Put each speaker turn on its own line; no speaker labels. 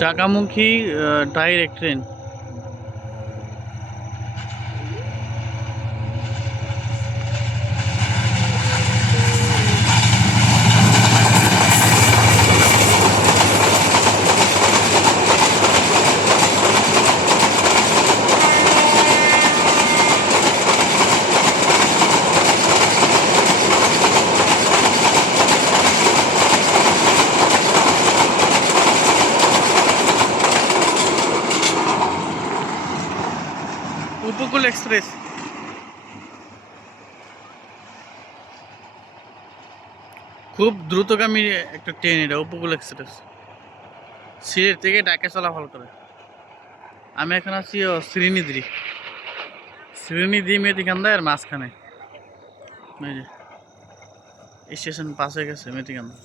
ঢাকামুখী direct train উপকূল express. খুব দ্রুতগামী একটা ট্রেন এটা, উপকূল এক্সপ্রেস। সিলেট থেকে ঢাকা চলাফল করে। আমি এখন আছি, ও, শ্রীনিধি। আর মাঝখানে। স্টেশন পাশে গেছে মেদিকান্দা